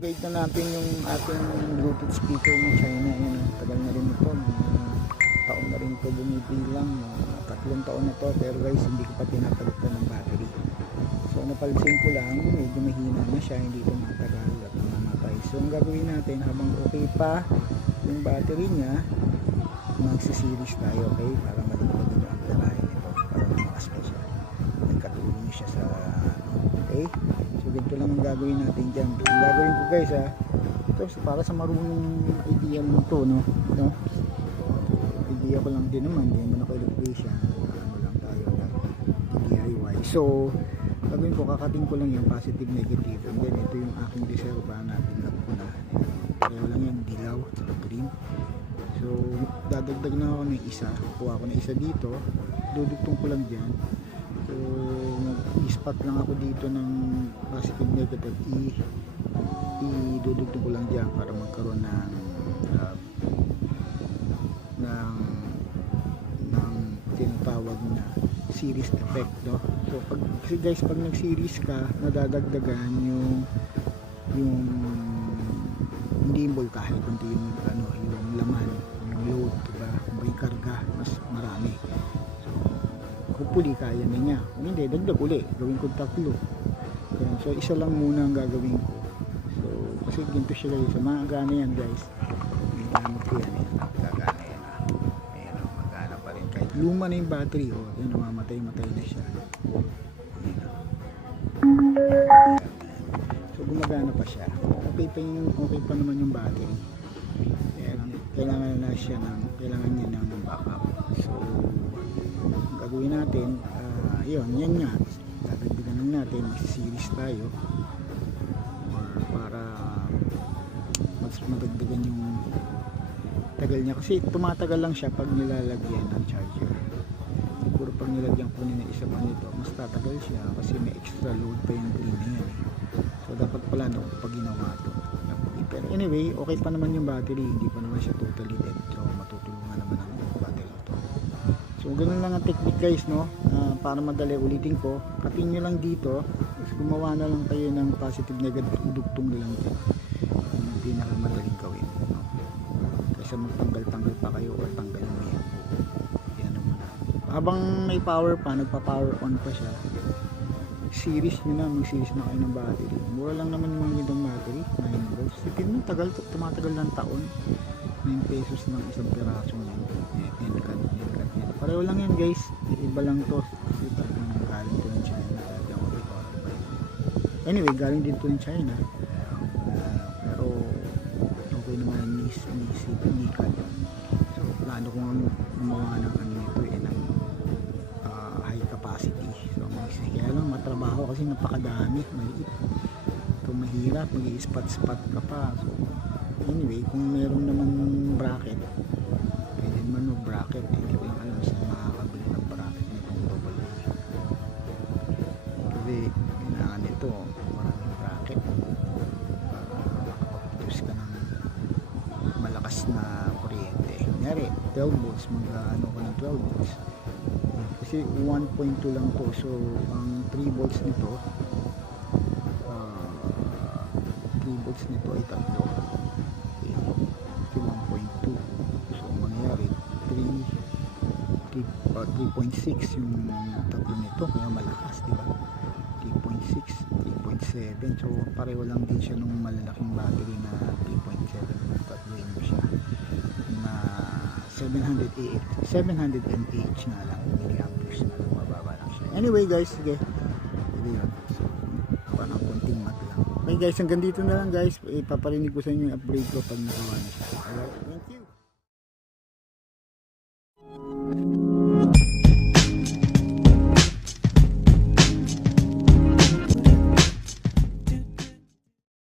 upgrade na natin yung ating Bluetooth speaker ng China. Ayan, tagal na rin ito, taon na rin ito bumibilang, 3 taon na to, pero guys hindi ko pa pinapalitan ng battery. So napansin ko lang medyo mahina na siya, hindi ito matagal at mamatay. So ang gagawin natin habang okay pa yung battery niya, magsiseries tayo, okay, para maligpad yung amperahe nito, para lumakas pa siya, nagkatulong siya sa okay. So ganito lang ang gagawin natin dyan. Ang gagawin ko guys ito para sa marunong idea lang ito, no? Idea ko lang din naman, hindi naman ako electrician, ano lang tayo na DIY. So gagawin ko, kakating ko lang yung positive negative, and then ito yung aking reserva natin na puna, pareho lang yan, dilaw at green. So dadagdag na ako ng isa, kuha ko na isa dito, dudugtong ko lang dyan. So mag-spot lang ako dito ng positive negative, idudugtong ko lang dyan para magkaroon ng tinatawag na series effect, no? So kasi guys, pag nag-series ka, nadadagdagan yung hindi yung voltahe, kundi yung yung laman, yung load, diba? May karga, mas marami. So hopefully kaya na niya. Kung hindi, dagdag uli, gawin ko 3. So isa lang muna ang gagawin ko. So kasi ginto siya guys, sa mga gana yan guys, may gamit ko yan, gagana yan. Ayan, magana pa rin kahit luma na yung battery, yan, mamatay na siya. So gumagana pa siya, okay pa naman yung battery. Kailangan niya ng backup. So gagawin natin, yan nga, dadagdagan lang natin, mag-series tayo para mas madagdagan yung tagal niya, kasi tumatagal lang siya pag nilalagyan ng charger. Siguro pag nilagyan ko ng isa pa nito, mas tatagal siya kasi may extra load pa yung green na yan. So dapat pala pag ginawa ito. Pero anyway, okay pa naman yung battery, hindi pa naman siya totally dead. So matutulungan naman ang battery ito. So ganun lang ang technique guys, no? Para madali, ulitin ko, kating nyo lang dito, tapos gumawa na lang kayo ng positive negative, dugtong na lang dito. Yung pinakamadaling gawin, no? Kaysa magtanggal-tanggal pa kayo o tanggal mo yan. Yan naman na. Habang may power pa, nagpa-power on pa siya, series nyo na, mag-series na kayo ng battery. Mura lang naman yung mga gandang battery, 9 volts. Sipin mo, tumatagal ng taon, 9 pesos ng isang piraso yan. Pareho lang yan guys, iba lang to. Galing to ng China. Anyway, galing din to ng China. Pero okay naman, nickel. So plano ko nga gumawa ng ito, ng high capacity. So kaya lang matrabaho kasi napakadami, maliit. Ito mahirap, mag-i-spot ka pa. So anyway, kung meron naman bracket, pwede naman mag-bracket. Hindi ko lang alam sa makakabili ng bracket nitong double A. Kasi kailangan ito, maraming bracket para makaproduce ka ng malakas na kuryente. Kunyari 12 volts, mag-ano ko ng 12 volts kasi 1.2 lang to. So ang 3 volts nito, 3 volts nito ay 3. Okay. 1.2. So mangyari 3.6 yung tatlo nito, kaya malakas, diba? 3.6, 3.7. So pareho lang din siya nung malalaking battery na 3.7. Tatluin mo siya na 700 mAh na lang, milliamperes na lang, mababa lang siya. Anyway guys, sige, yun. So parang konting mat lang. Okay guys, hanggang dito na lang guys, ipaparinig ko sa inyo yung upgrade ko pag nagawa na siya.